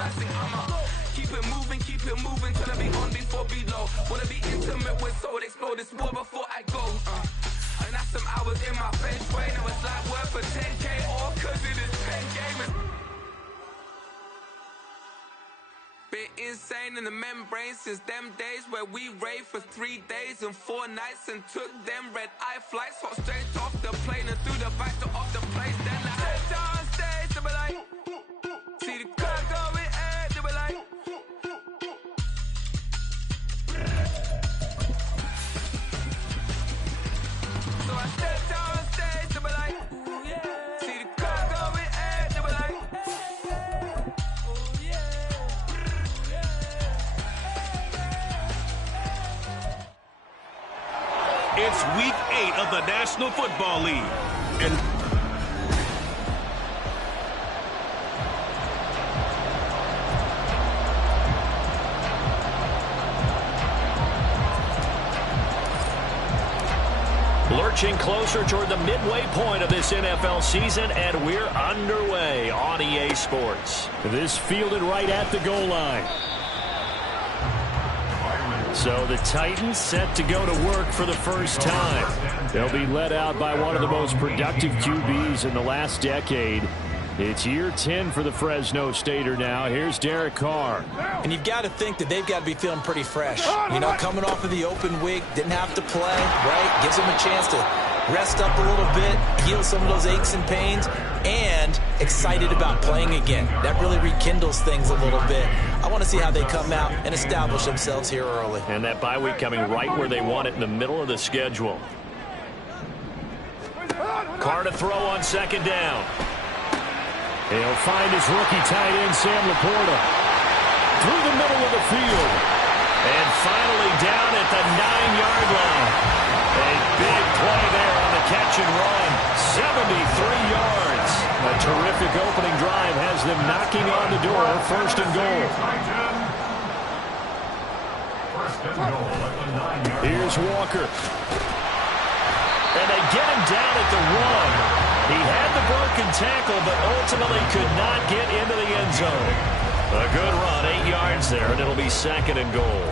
mercy. I'ma keep it moving till I be on before below. Wanna be intimate with soul, explore this war before I go. And that's some hours in my bench way. Now it's like work for 10K all cause it is pen gaming. Been insane in the membrane since them days where we raved for 3 days and 4 nights and took them red-eye flights. Hot straight off the plane and through the back door of the place. Then I head down stage to be like, see the crowd going ahead to be like. So I step down stage to be like, ooh, yeah. See the crowd going ahead to be like, ooh, yeah. It's week 8 of the National Football League. And lurching closer toward the midway point of this NFL season, and we're underway on EA Sports. This fielded right at the goal line. So the Titans set to go to work for the first time. They'll be led out by one of the most productive QBs in the last decade. It's year 10 for the Fresno Stater now. Here's Derek Carr. And you've got to think that they've got to be feeling pretty fresh. You know, coming off of the open week, didn't have to play, right? Gives them a chance to rest up a little bit, heal some of those aches and pains, and excited about playing again. That really rekindles things a little bit. I want to see how they come out and establish themselves here early. And that bye week coming right where they want it, in the middle of the schedule. Carr to throw on second down. He'll find his rookie tight end, Sam Laporta, through the middle of the field. And finally down at the 9-yard line. A big play there on the catch and run. 73 yards. A terrific opening drive has them knocking on the door. First and goal. Here's Walker. And they get him down at the 1. He had the broken tackle, but ultimately could not get into the end zone. A good run, 8 yards there, and it'll be second and goal.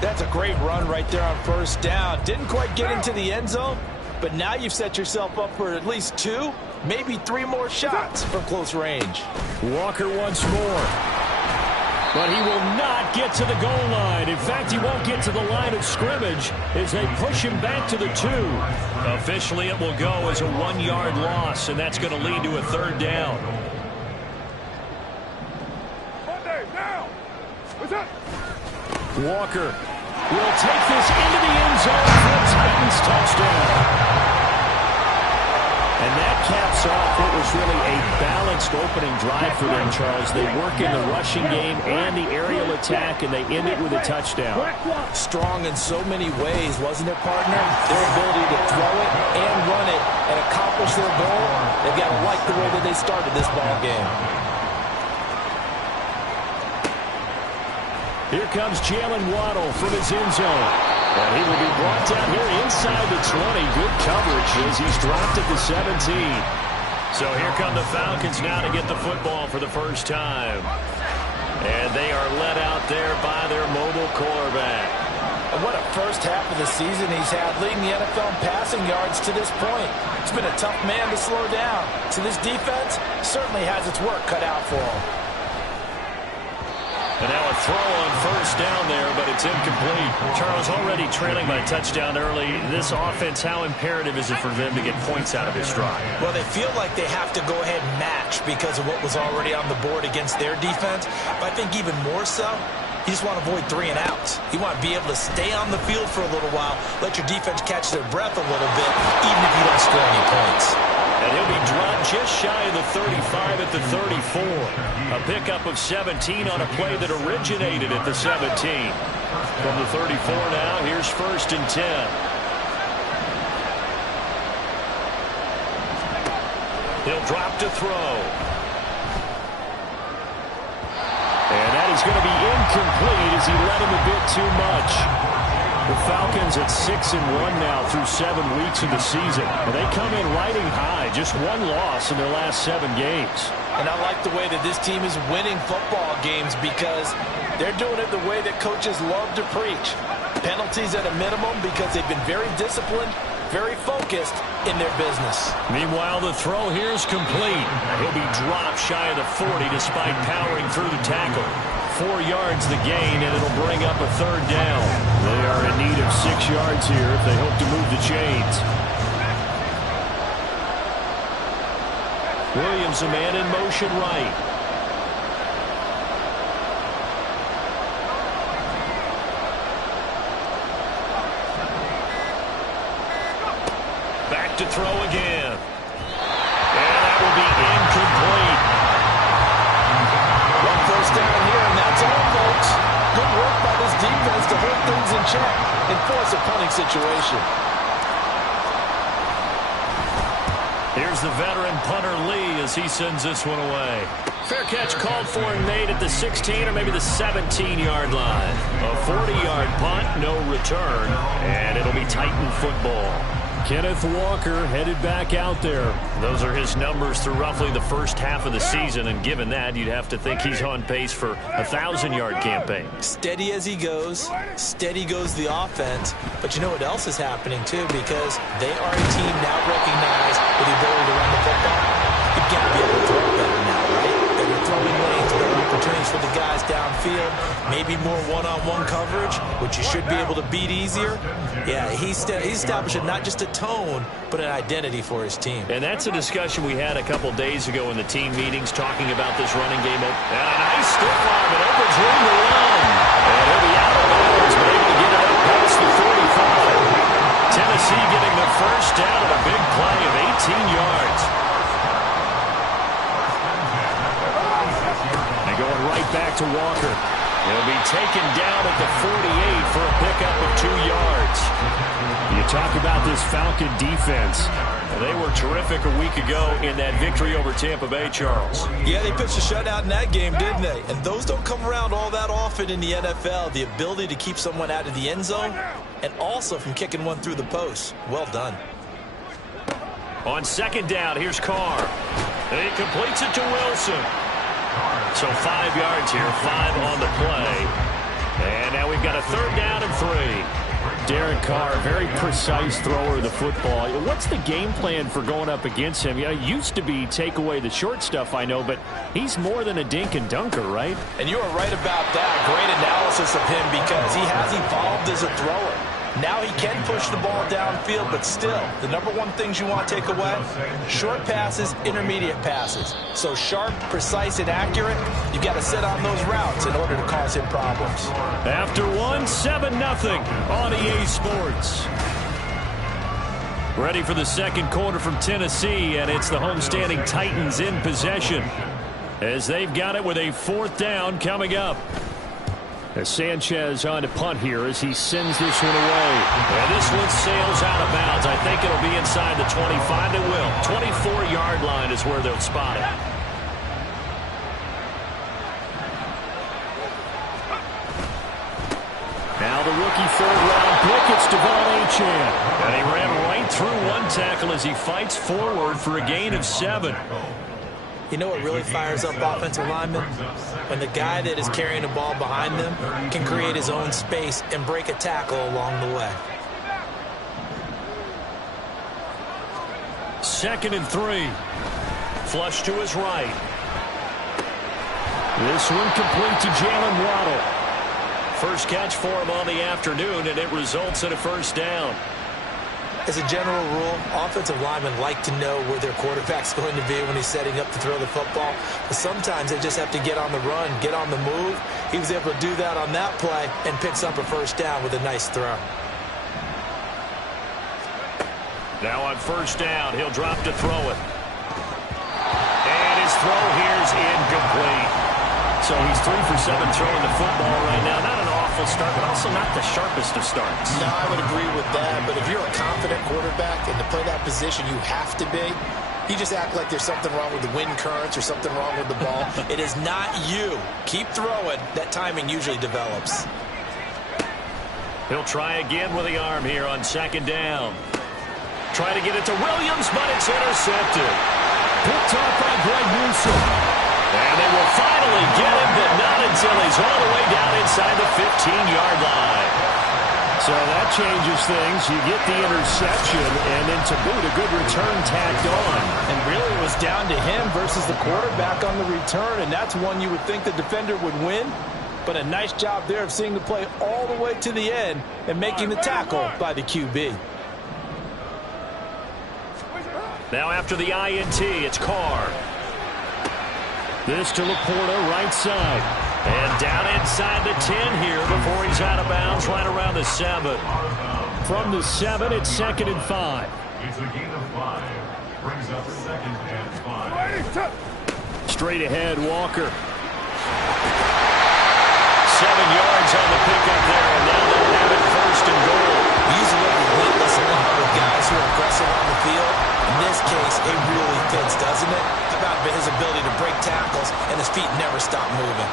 That's a great run right there on first down. Didn't quite get into the end zone, but now you've set yourself up for at least 2, maybe 3 more shots from close range. Walker once more. But he will not get to the goal line. In fact, he won't get to the line of scrimmage as they push him back to the 2. Officially, it will go as a 1-yard loss, and that's going to lead to a third down. Walker will take this into the end zone for a Titans touchdown. And that caps off what was really a balanced opening drive for them, Charles. They work in the rushing game and the aerial attack, and they end it with a touchdown. Strong in so many ways, wasn't it, partner? Their ability to throw it and run it and accomplish their goal, they've got to like the way that they started this ball game. Here comes Jalen Waddle from his end zone. And he will be brought down here inside the 20. Good coverage as he's dropped at the 17. So here come the Falcons now to get the football for the first time. And they are led out there by their mobile quarterback. And what a first half of the season he's had, leading the NFL in passing yards to this point. It's been a tough man to slow down. So this defense certainly has its work cut out for him. And now a throw on first down there, but it's incomplete. Charles, already trailing by a touchdown early. This offense, how imperative is it for them to get points out of this drive? Well, they feel like they have to go ahead and match because of what was already on the board against their defense. But I think even more so, you just want to avoid 3 and outs. You want to be able to stay on the field for a little while, let your defense catch their breath a little bit, even if you don't score any points. And he'll be dropped just shy of the 35 at the 34. A pickup of 17 on a play that originated at the 17. From the 34 now, here's first and 10. He'll drop to throw. And that is going to be incomplete as he led him a bit too much. The Falcons at 6-1 now through 7 weeks of the season. And they come in riding high, just 1 loss in their last 7 games. And I like the way that this team is winning football games because they're doing it the way that coaches love to preach. Penalties at a minimum because they've been very disciplined, very focused in their business. Meanwhile, the throw here is complete. He'll be dropped shy of the 40 despite powering through the tackle. 4 yards the gain, and it'll bring up a third down. They are in need of 6 yards here if they hope to move the chains. Williams, a man in motion right. Back to throw again. And that will be incomplete. One first down here, and that's all, folks. Good work by this defense to hold things in check and force a punting situation. Here's the veteran punter Lee as he sends this one away. Fair catch called for and made at the 16 or maybe the 17-yard line. A 40-yard punt, no return, and it'll be Titan football. Kenneth Walker headed back out there. Those are his numbers through roughly the first half of the season, and given that, you'd have to think he's on pace for a 1,000-yard campaign. Steady as he goes, steady goes the offense, but you know what else is happening, too, because they are a team now recognized with the ability to run the football. You've got to be able to throw better now, right? Better throwing lanes, better opportunities for the guys downfield, maybe more one-on-one coverage, which you should be able to beat easier. Yeah, he's establishing not just a tone, but an identity for his team. And that's a discussion we had a couple days ago in the team meetings talking about this running game. And a nice stiff arm, it opens room to run. And he'll be out of bounds, but able to get it up past the 45. Tennessee getting the first down and a big play of 18 yards. And going right back to Walker. He'll be taken down at the 48 for a pickup of 2 yards. You talk about this Falcon defense. They were terrific a week ago in that victory over Tampa Bay, Charles. Yeah, they pitched a shutout in that game, didn't they? And those don't come around all that often in the NFL. The ability to keep someone out of the end zone and also from kicking one through the post. Well done. On second down, here's Carr. And he completes it to Wilson. So 5 yards here, 5 on the play. And now we've got a third down and 3. Derek Carr, very precise thrower of the football. What's the game plan for going up against him? You know, it used to be take away the short stuff, I know, but he's more than a dink and dunker, right? And you are right about that. Great analysis of him because he has evolved as a thrower. Now he can push the ball downfield, but still, the number one things you want to take away, short passes, intermediate passes. So sharp, precise, and accurate, you've got to sit on those routes in order to cause him problems. After one, 7-0 on EA Sports. Ready for the second quarter from Tennessee, and it's the homestanding Titans in possession as they've got it with a fourth down coming up. As Sanchez on to punt here as he sends this one away. And this one sails out of bounds. I think it'll be inside the 25. It will. 24-yard line is where they'll spot it. Now the rookie third-round pick, it's Devon Achane. And he ran right through one tackle as he fights forward for a gain of 7. You know what really fires up offensive linemen? When the guy that is carrying the ball behind them can create his own space and break a tackle along the way. 2nd and 3. Flush to his right. This one complete to Jalen Waddle. First catch for him on the afternoon, and it results in a first down. As a general rule, offensive linemen like to know where their quarterback's going to be when he's setting up to throw the football. But sometimes they just have to get on the run, get on the move. He was able to do that on that play and picks up a first down with a nice throw. Now on first down, he'll drop to throw it. And his throw here's incomplete. So he's 3 for 7 throwing the football right now. Not an awful start, but also not the sharpest of starts. No, I would agree with that. But if you're a confident quarterback and to play that position, you have to be. You just act like there's something wrong with the wind currents or something wrong with the ball. It is not you. Keep throwing. That timing usually develops. He'll try again with the arm here on second down. Try to get it to Williams, but it's intercepted. Picked off by Greg Newsome. And they will finally get him, but not until he's all the way down inside the 15-yard line. So that changes things. You get the interception, and then to boot, a good return tacked on. And really it was down to him versus the quarterback on the return, and that's one you would think the defender would win. But a nice job there of seeing the play all the way to the end and making the tackle by the QB. Now after the INT, it's Carr. This to Laporta, right side. And down inside the 10 here before he's out of bounds, right around the 7. From the 7, it's 2nd and 5. It's a gain of 5. Brings up 2nd and 5. Straight ahead, Walker. 7 yards on the pickup there, and now they'll have it 1st and goal. He's a little relentless and with guys who are aggressive on the field. In this case, it really fits, doesn't it? How about his ability to break tackles and his feet never stop moving?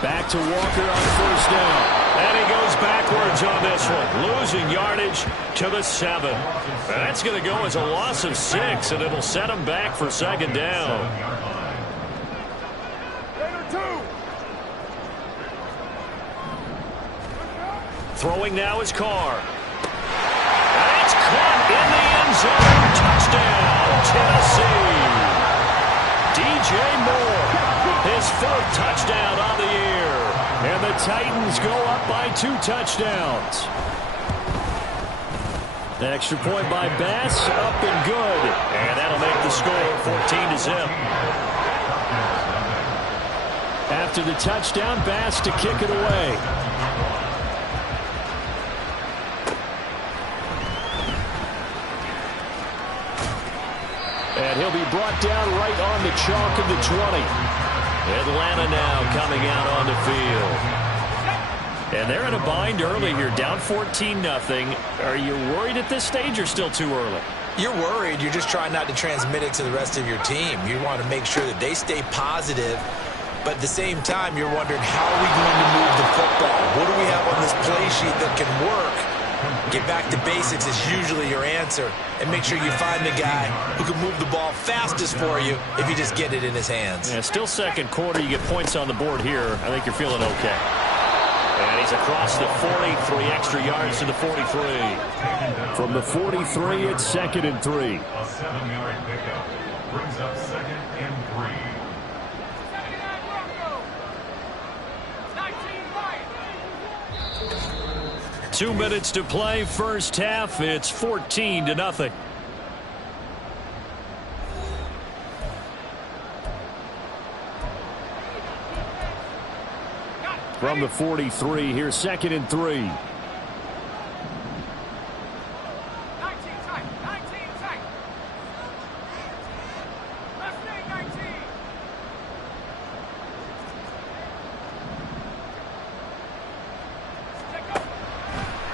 Back to Walker on 1st down. And he goes backwards on this one, losing yardage to the 7. That's going to go as a loss of 6, and it'll set him back for 2nd down. Throwing now is Carr. And it's caught in the end zone. Touchdown, Tennessee. DJ Moore, his 4th touchdown on the year. And the Titans go up by 2 touchdowns. An extra point by Bass, up and good. And that'll make the score 14-0. After the touchdown, Bass to kick it away. And he'll be brought down right on the chalk of the 20. Atlanta now coming out on the field. And they're in a bind early here, down 14-0. Are you worried at this stage or still too early? You're worried. You're just trying not to transmit it to the rest of your team. You want to make sure that they stay positive. But at the same time, you're wondering, how are we going to move the football? What do we have on this play sheet that can work? Get back to basics is usually your answer. And make sure you find the guy who can move the ball fastest for you if you just get it in his hands. Yeah, still 2nd quarter. You get points on the board here. I think you're feeling okay. And he's across the 40, 3 extra yards to the 43. From the 43, it's 2nd and 3. A 7-yard pickup brings up 2nd and 3. 2 minutes to play, 1st half. It's 14-0. From the 43, here's 2nd and 3.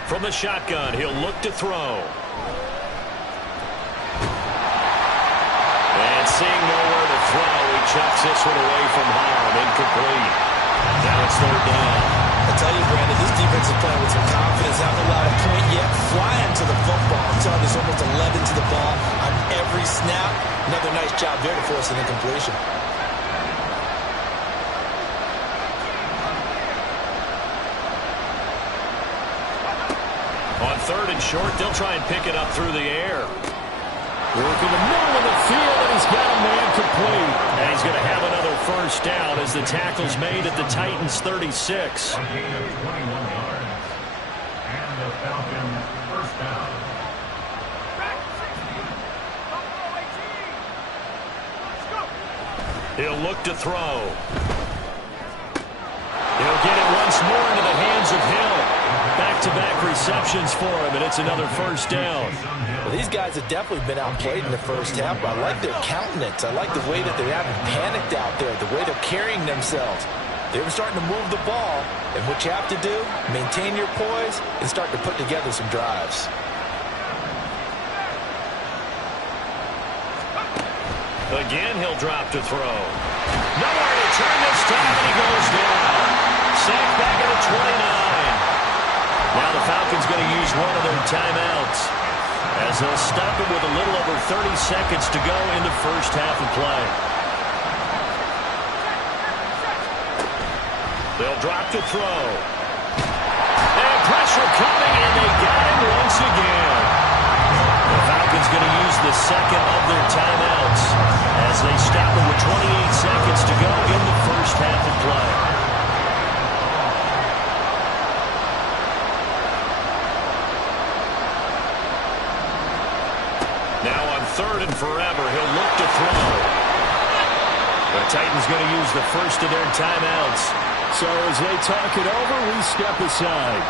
From the shotgun, he'll look to throw. And seeing nowhere to throw, he chucks this one away from home. Incomplete. Now it's 3rd down. I tell you, Brandon, this defense is playing with some confidence. Haven't allowed a point yet. Flying to the football. I'm telling you, there's almost 11 to the ball on every snap. Another nice job there to force an incompletion. On 3rd and short, they'll try and pick it up through the air. Working the middle of the field, and he's got a man complete. And he's going to have another 1st down as the tackle's made at the Titans' 36. A gain of 21 yards. And the Falcons 1st down. He'll look to throw. He'll get it once more into the hands of Hill. Back-to-back receptions for him, and it's another 1st down. Well, these guys have definitely been outplayed in the 1st half, but I like their countenance. I like the way that they haven't panicked out there, the way they're carrying themselves. They were starting to move the ball, and what you have to do, maintain your poise and start to put together some drives. Again, he'll drop to throw. Nowhere to turn this time, and he goes down. Sacked back at the 29. Now the Falcons going to use one of their timeouts. as they'll stop it with a little over 30 seconds to go in the first half of play. They'll drop to throw. And pressure coming, and they got him once again. The Falcons going to use the second of their timeouts as they stop it with 28 seconds to go in the first half of play. Now on third and forever, he'll look to throw. The Titans going to use the first of their timeouts. So as they talk it over, we step aside.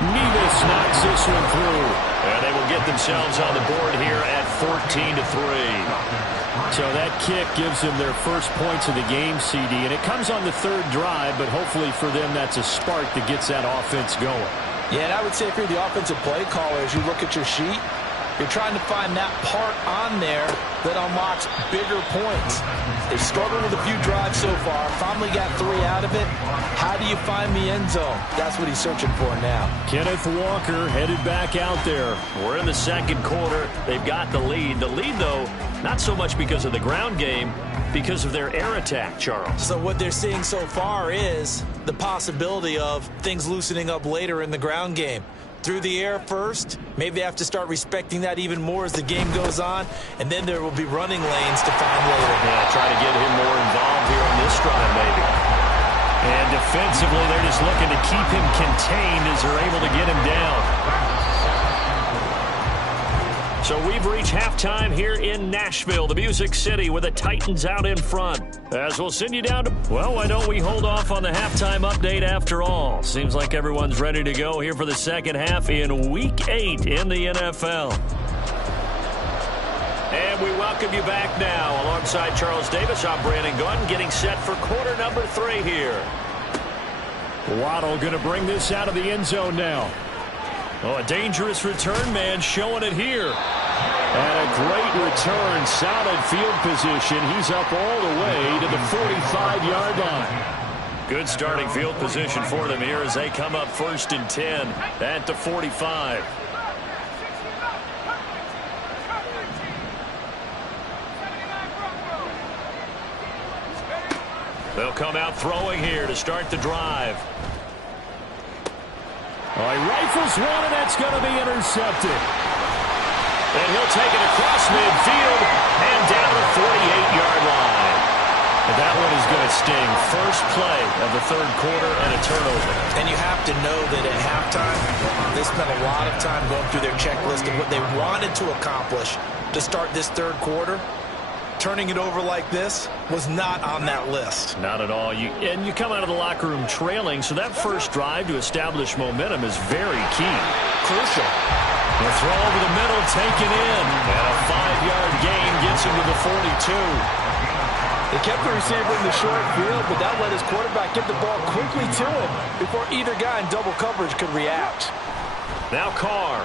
Nevis knocks this one through. And they will get themselves on the board here at 14-3. So that kick gives them their first points of the game, CD. And it comes on the third drive, but hopefully for them that's a spark that gets that offense going. Yeah, and I would say if you're the offensive play caller, as you look at your sheet, you're trying to find that part on there that unlocks bigger points. They've struggled with a few drives so far. Finally got 3 out of it. How do you find the end zone? That's what he's searching for now. Kenneth Walker headed back out there. We're in the second quarter. They've got the lead. The lead, though, not so much because of the ground game, because of their air attack, Charles. So what they're seeing so far is the possibility of things loosening up later in the ground game. Through the air first. Maybe they have to start respecting that even more as the game goes on. And then there will be running lanes to find later. Yeah, try to get him more involved here on this drive, maybe. And defensively, they're just looking to keep him contained as they're able to get him down. So we've reached halftime here in Nashville, the Music City, with the Titans out in front. As we'll send you down to, well, why don't we hold off on the halftime update after all? Seems like everyone's ready to go here for the second half in Week 8 in the NFL. And we welcome you back now. Alongside Charles Davis, I'm Brandon Gunn, getting set for quarter number 3 here. Waddle going to bring this out of the end zone now. Oh, a dangerous return man showing it here. And a great return, solid field position. He's up all the way to the 45-yard line. Good starting field position for them here as they come up 1st and 10 at the 45. They'll come out throwing here to start the drive. He rifles one, and that's going to be intercepted. And he'll take it across midfield and down the 48-yard line. And that one is going to sting. First play of the third quarter and a turnover. And you have to know that at halftime, they spent a lot of time going through their checklist of what they wanted to accomplish to start this third quarter. Turning it over like this was not on that list. Not at all. You come out of the locker room trailing, so that first drive to establish momentum is very key. Crucial. The throw over the middle, taken in. And a 5-yard gain gets him to the 42. They kept the receiver in the short field, but that let his quarterback get the ball quickly to him before either guy in double coverage could react. Now Carr.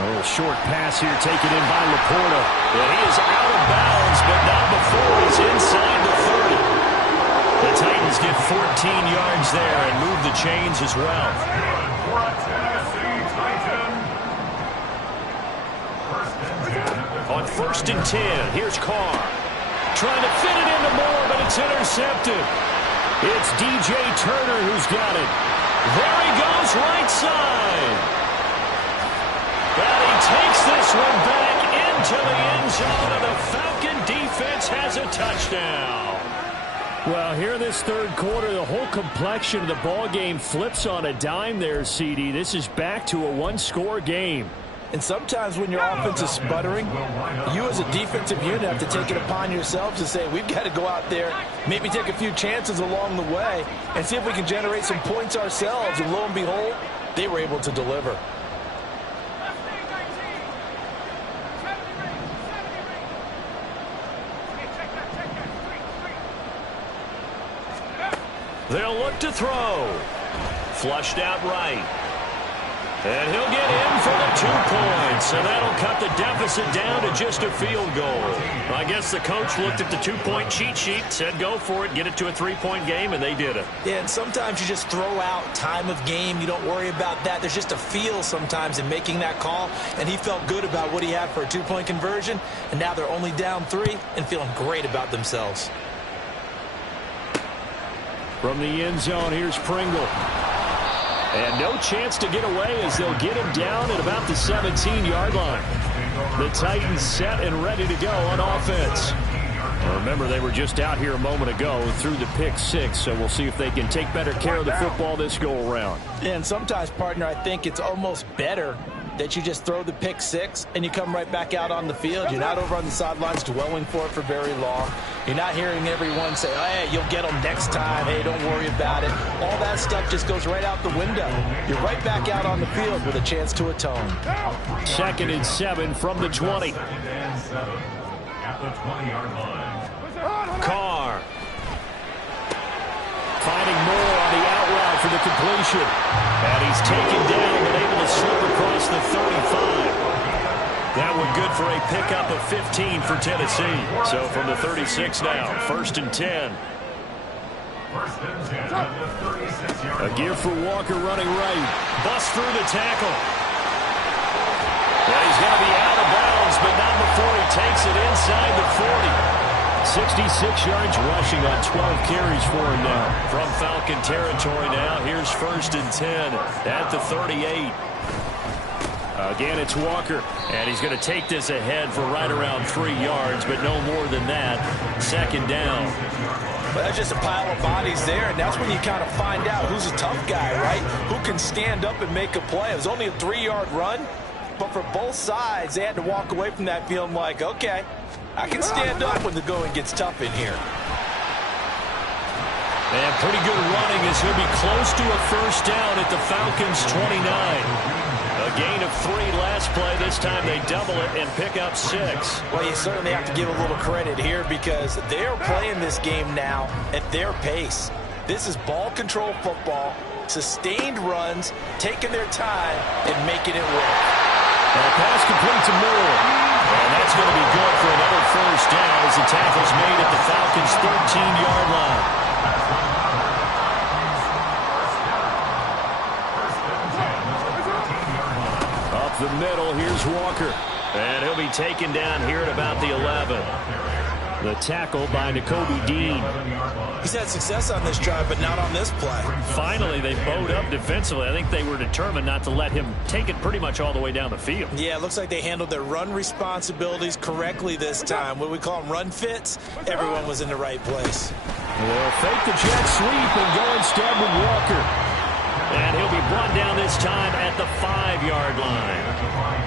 A little short pass here taken in by Laporta. And he is out of bounds, but not before he's inside the 30. The Titans get 14 yards there and move the chains as well. On 1st and 10, here's Carr. Trying to fit it into Moore, but it's intercepted. It's DJ Turner who's got it. There he goes, right side. And he takes this one back into the end zone, and the Falcon defense has a touchdown. Well, here in this third quarter, the whole complexion of the ball game flips on a dime there, CD. This is back to a one-score game. And sometimes when your offense is sputtering, you as a defensive unit have to take it upon yourselves to say, we've got to go out there, maybe take a few chances along the way, and see if we can generate some points ourselves. And lo and behold, they were able to deliver. They'll look to throw. Flushed out right. And he'll get in for the 2 points. So that'll cut the deficit down to just a field goal. I guess the coach looked at the two-point cheat sheet, said go for it, get it to a three-point game, and they did it. Yeah, and sometimes you just throw out time of game. You don't worry about that. There's just a feel sometimes in making that call, and he felt good about what he had for a two-point conversion, and now they're only down 3 and feeling great about themselves. From the end zone, here's Pringle. And no chance to get away as they'll get him down at about the 17-yard line. The Titans set and ready to go on offense. Remember, they were just out here a moment ago through the pick 6, so we'll see if they can take better care of the football this go-around. And sometimes, partner, I think it's almost better that you just throw the pick 6 and you come right back out on the field. You're not over on the sidelines dwelling for it for very long. You're not hearing everyone say, oh, hey, you'll get them next time. Hey, don't worry about it. All that stuff just goes right out the window. You're right back out on the field with a chance to atone. 2nd and 7 from the 20. At the 20-yard line. Carr. Finding Moore on the out route for the completion. And he's taken down but able to slip across the 35. That one good for a pickup of 15 for Tennessee. So from the 36 now, 1st and 10. A give for Walker running right. Bust through the tackle. Well, he's going to be out of bounds, but not before he takes it inside the 40. 66 yards rushing on 12 carries for him now. From Falcon territory now, here's 1st and 10 at the 38. Again, it's Walker, and he's going to take this ahead for right around 3 yards, but no more than that. 2nd down. But that's just a pile of bodies there, and that's when you kind of find out who's a tough guy, right? Who can stand up and make a play. It was only a 3-yard run, but for both sides, they had to walk away from that feeling like, okay, I can stand up when the going gets tough in here. And pretty good running as he'll be close to a 1st down at the Falcons' 29. A gain of 3 last play. This time they double it and pick up 6. Well, you certainly have to give a little credit here because they're playing this game now at their pace. This is ball control football, sustained runs, taking their time and making it work. And pass complete to Moore. And that's going to be good for another 1st down as the tackle's made at the Falcons' 13-yard line. Up the middle, here's Walker. And he'll be taken down here at about the 11. The tackle by Nakobe Dean. He's had success on this drive, but not on this play. Finally, they bowed up defensively. I think they were determined not to let him take it pretty much all the way down the field. Yeah, it looks like they handled their run responsibilities correctly this time. What do we call them, run fits? Everyone was in the right place. They'll fake the jet sweep and go instead with Walker. And he'll be brought down this time at the 5-yard line.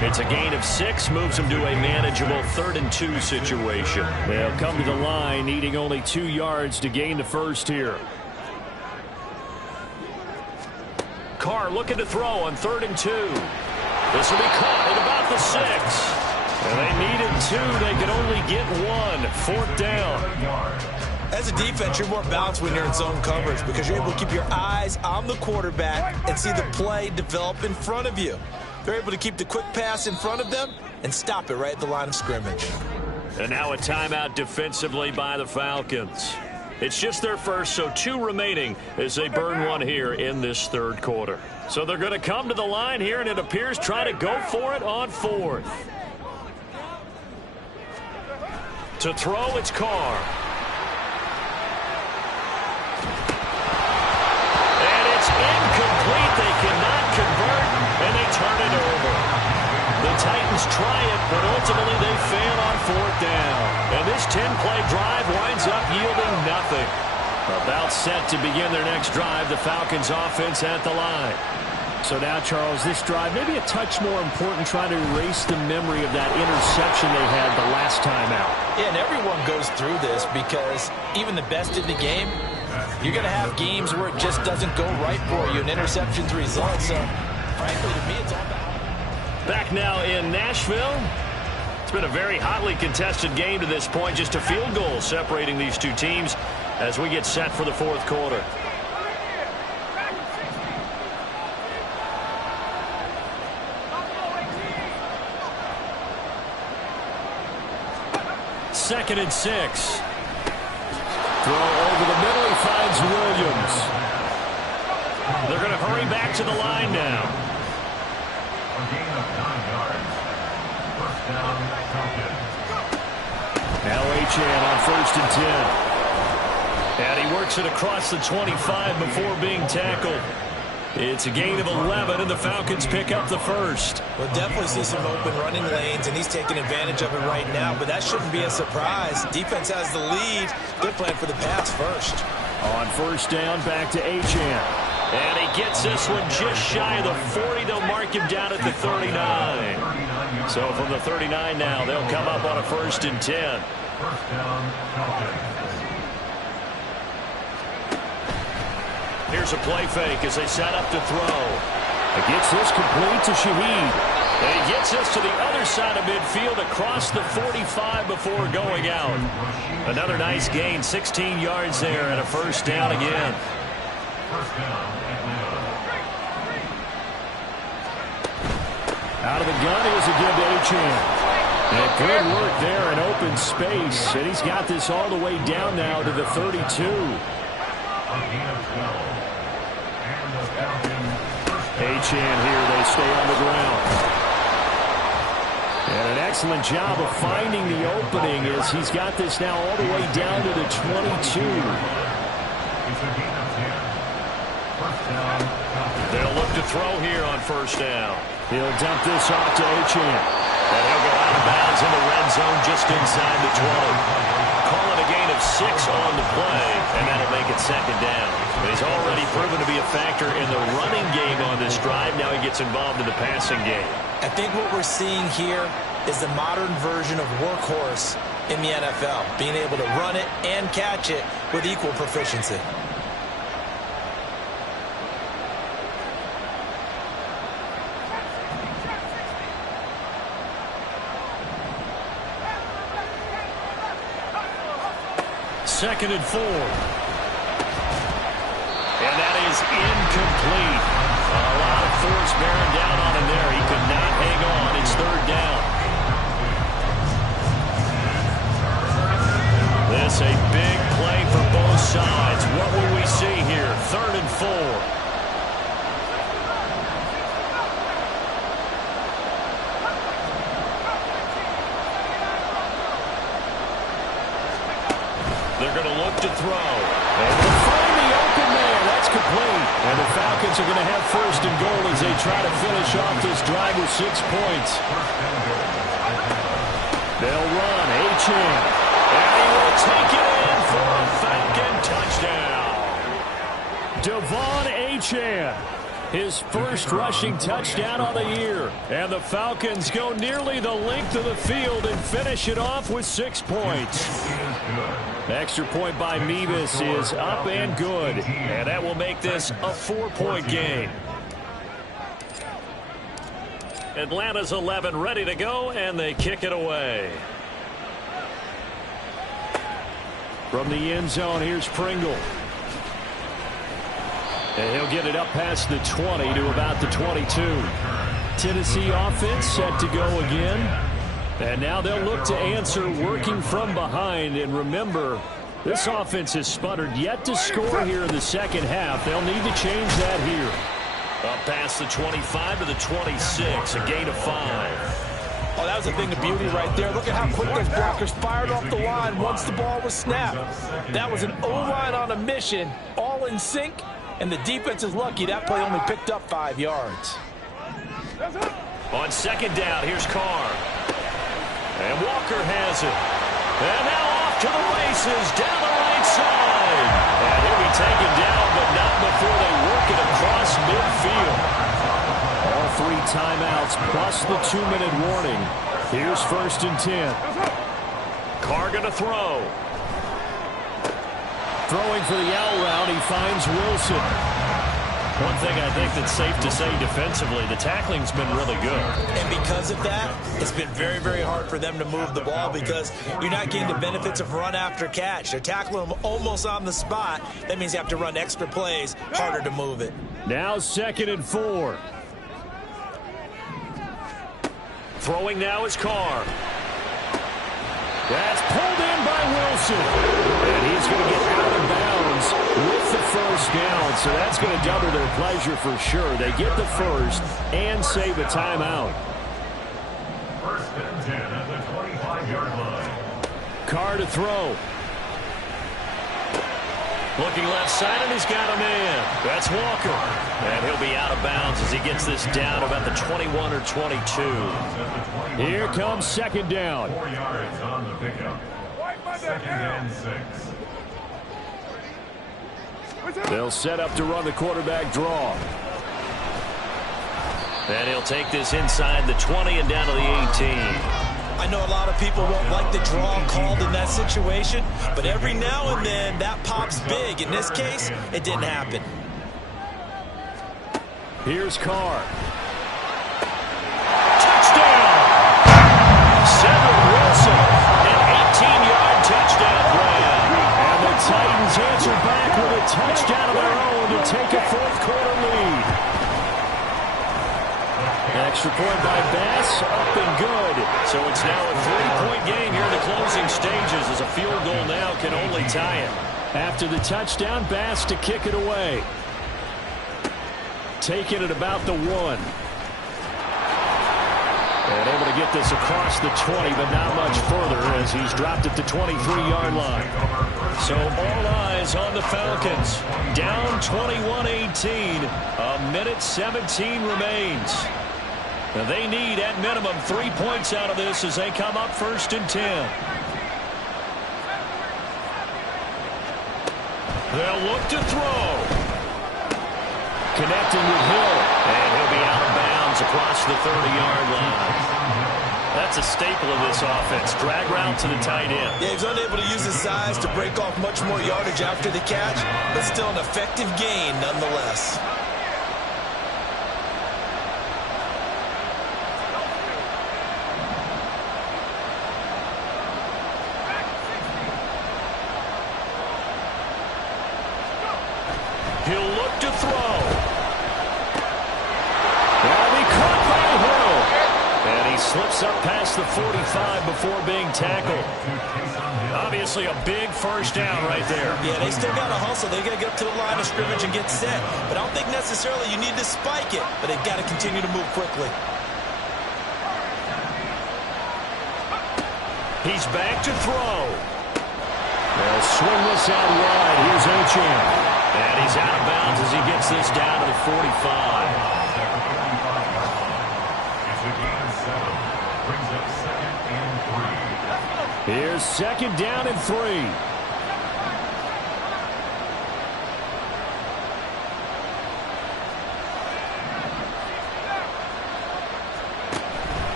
It's a gain of 6, moves him to a manageable 3rd and 2 situation. They'll come to the line, needing only 2 yards to gain the 1st here. Carr looking to throw on 3rd and 2. This will be caught at about the 6. And they needed 2. They could only get 1. 4th down. As a defense, you're more balanced when you're in zone coverage because you're able to keep your eyes on the quarterback and see the play develop in front of you. They're able to keep the quick pass in front of them and stop it right at the line of scrimmage. And now a timeout defensively by the Falcons. It's just their first, so 2 remaining as they burn 1 here in this 3rd quarter. So they're going to come to the line here, and it appears try to go for it on 4th. To throw, it's Carr. Incomplete. They cannot convert, and they turn it over. The Titans try it, but ultimately they fail on 4th down. And this 10-play drive winds up yielding nothing. About set to begin their next drive, the Falcons offense at the line. So now, Charles, this drive maybe a touch more important, trying to erase the memory of that interception they had the last time out. Yeah, and everyone goes through this because even the best in the game, you're going to have games where it just doesn't go right for you, and interceptions result. So, frankly, to me, it's all about. Back now in Nashville. It's been a very hotly contested game to this point. Just a field goal separating these two teams as we get set for the 4th quarter. 2nd and 6. Throw over the middle. He finds Williams. They're going to hurry back to the line now. A gain of 9 yards. First down, Falcons. Now Achane on 1st and 10. And he works it across the 25 before being tackled. It's a gain of 11, and the Falcons pick up the first. We'll definitely see some open running lanes, and he's taking advantage of it right now, but that shouldn't be a surprise. Defense has the lead. They're playing for the pass first. On 1st down, back to Achane. And he gets this one just shy of the 40. They'll mark him down at the 39. So from the 39 now, they'll come up on a 1st and 10. First down, Falcons. Here's a play fake as they set up to throw. He gets this complete to Shaheed. And he gets this to the other side of midfield across the 45 before going out. Another nice gain, 16 yards there and a 1st down again. First down, Atlanta. Out of the gun, here's again to Achane. And good work there in open space. And he's got this all the way down now to the 32. A gain of 12. And the Falcons. Achane here, they stay on the ground. And an excellent job of finding the opening as he's got this now all the way down to the 22. It's a gain of 10. First down, Falcons. They'll look to throw here on 1st down. He'll dump this off to Achane. And he'll go out of bounds in the red zone just inside the 20. Call it a gain of 6 on the play, and that'll make it 2nd down. He's already proven to be a factor in the running game on this drive. Now he gets involved in the passing game. I think what we're seeing here is the modern version of workhorse in the NFL, being able to run it and catch it with equal proficiency. Second and 4. And that is incomplete. A lot of force bearing down on him there. He could not hang on. It's 3rd down. This a big play for both sides. What will we see here? 3rd and 4. They're going to look to throw. And they'll find the open man. That's complete. And the Falcons are going to have 1st and goal as they try to finish off this drive with 6 points. They'll run. Achane. And he will take it in for a Falcon touchdown. Devon Achane. His first rushing touchdown on the year. And the Falcons go nearly the length of the field and finish it off with 6 points. Extra point by Mevis is up and good. And that will make this a 4-point game. Atlanta's 11 ready to go, and they kick it away. From the end zone, here's Pringle. And he'll get it up past the 20 to about the 22. Tennessee offense set to go again. And now they'll look to answer working from behind. And remember, this offense has sputtered yet to score here in the 2nd half. They'll need to change that here. Up past the 25 to the 26, a gain of 5. Oh, that was a thing of beauty right there. Look at how quick those blockers fired off the line once the ball was snapped. That was an O-line on a mission, all in sync. And the defense is lucky that play only picked up 5 yards. On 2nd down, here's Carr. And Walker has it. And now off to the races down the right side. And he'll be taken down, but not before they work it across midfield. All 3 timeouts plus the 2-minute warning. Here's 1st and 10. Carr going to throw. Throwing for the out route, he finds Wilson. One thing I think that's safe to say defensively, the tackling's been really good. And because of that, it's been very, very hard for them to move the ball because you're not getting the benefits of run after catch. They're tackling them almost on the spot. That means you have to run extra plays, harder to move it. Now 2nd and 4. Throwing now is Carr. That's pulled in by Wilson. And he's going to get out of bounds with the first down. So that's going to double their pleasure for sure. They get the first and save a timeout. First and 10 at the 25-yard line. Carr to throw. Looking left side, and he's got a man. That's Walker. And he'll be out of bounds as he gets this down about the 21 or 22. Here comes second down. 4 yards on the pickup. Second and 6. They'll set up to run the quarterback draw. And he'll take this inside the 20 and down to the 18. I know a lot of people won't like the draw called in that situation, but every now and then that pops big. In this case, it didn't happen. Here's Carr. Touchdown! Cedric Wilson, an 18-yard touchdown grab. And the Titans answer back with a touchdown of their own to take a fourth-quarter lead. Extra point by Bass, up and good. So it's now a 3-point game here in the closing stages as a field goal now can only tie it. After the touchdown, Bass to kick it away. Taking it about the 1. And able to get this across the 20, but not much further as he's dropped at the 23-yard line. So all eyes on the Falcons. Down 21-18. A minute 17 remains. Now they need, at minimum, 3 points out of this as they come up first and 10. They'll look to throw. Connecting with Hill. And he'll be out of bounds across the 30-yard line. That's a staple of this offense. Drag route to the tight end. Yeah, he's unable to use his size to break off much more yardage after the catch, but still an effective gain nonetheless. He'll look to throw. That'll be caught by Hill. And he slips up past the 45 before being tackled. Obviously a big first down right there. Yeah, they still got to hustle. They got to get up to the line of scrimmage and get set. But I don't think necessarily you need to spike it, but they've got to continue to move quickly. He's back to throw. They'll swing this out wide. Here's Achane. And he's out of bounds as he gets this down to the 45. It's a gain of 7. Brings up second and 3. Here's second down and 3.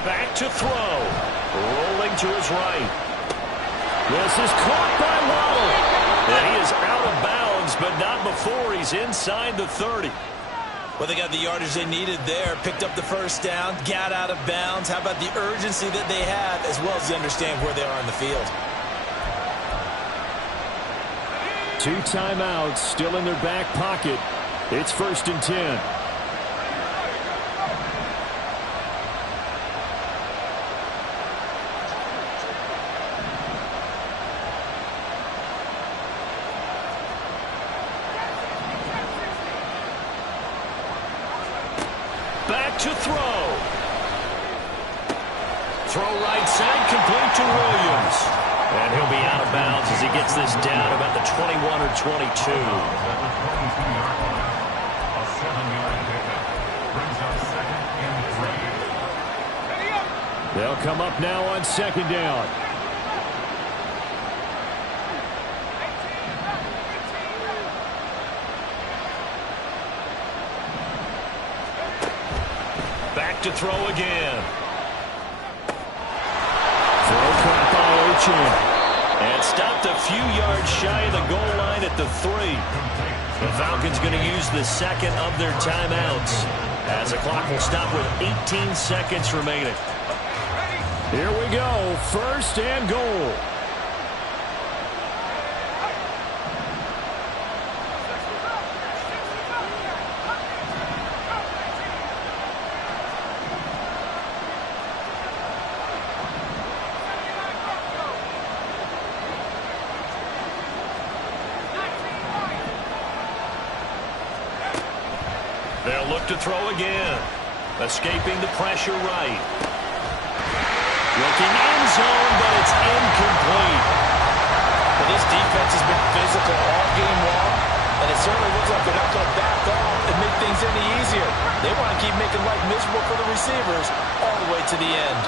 Back to throw. Rolling to his right. This is caught by Waddle. And he is out of bounds, but not before he's inside the 30. Well, they got the yardage they needed there, picked up the first down, got out of bounds. How about the urgency that they have, as well as they understand where they are in the field? 2 timeouts still in their back pocket. It's first and 10. Back to throw. Throw right side, complete to Williams. And he'll be out of bounds as he gets this down about the 21 or 22. A 22-yard line. A 7-yard pickup. Brings up second and 3. They'll come up now on second down. Back to throw again. Throw caught by Achane. And stopped a few yards shy of the goal line at the 3. The Falcons going to use the second of their timeouts as the clock will stop with 18 seconds remaining. Here we go. First and goal. They'll look to throw again. Escaping the pressure right. Looking end zone, but it's incomplete. Well, this defense has been physical all game long, and it certainly looks like they're not going to back off and make things any easier. They want to keep making life miserable for the receivers all the way to the end.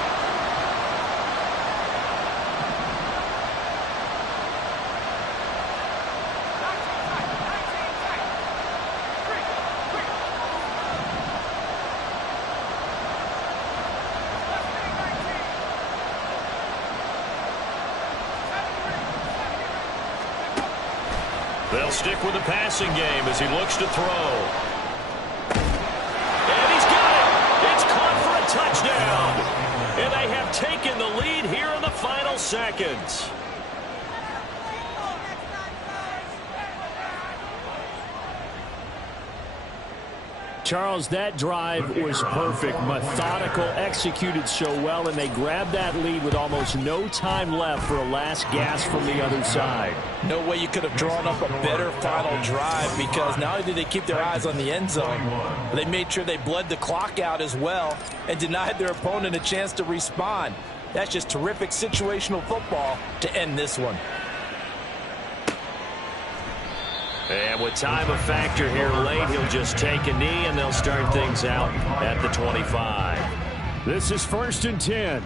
They'll stick with the passing game as he looks to throw. And he's got it. It's caught for a touchdown. And they have taken the lead here in the final seconds. Charles, that drive was perfect, methodical, executed so well, and they grabbed that lead with almost no time left for a last gasp from the other side. No way you could have drawn up a better final drive, because not only did they keep their eyes on the end zone, but they made sure they bled the clock out as well and denied their opponent a chance to respond. That's just terrific situational football to end this one. And with time a factor here late, he'll just take a knee, and they'll start things out at the 25. This is 1st and 10.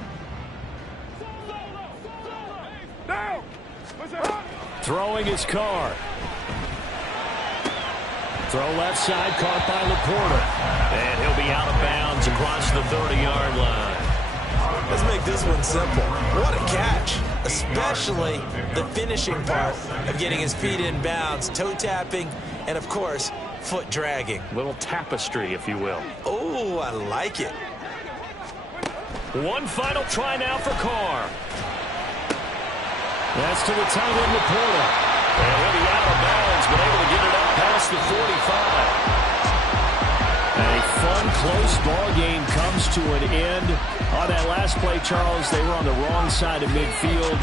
Throwing his Carr. Throw left side, caught by Laporta. And he'll be out of bounds across the 30-yard line. Let's make this one simple. What a catch, especially the finishing part of getting his feet in bounds, toe tapping, and of course, foot dragging. Little tapestry, if you will. Oh, I like it. One final try now for Carr. That's to the tight end, Laporta. And he'll be out of bounds, but able to get it up past the 45. A fun, close ball game comes to an end. On that last play, Charles, they were on the wrong side of midfield.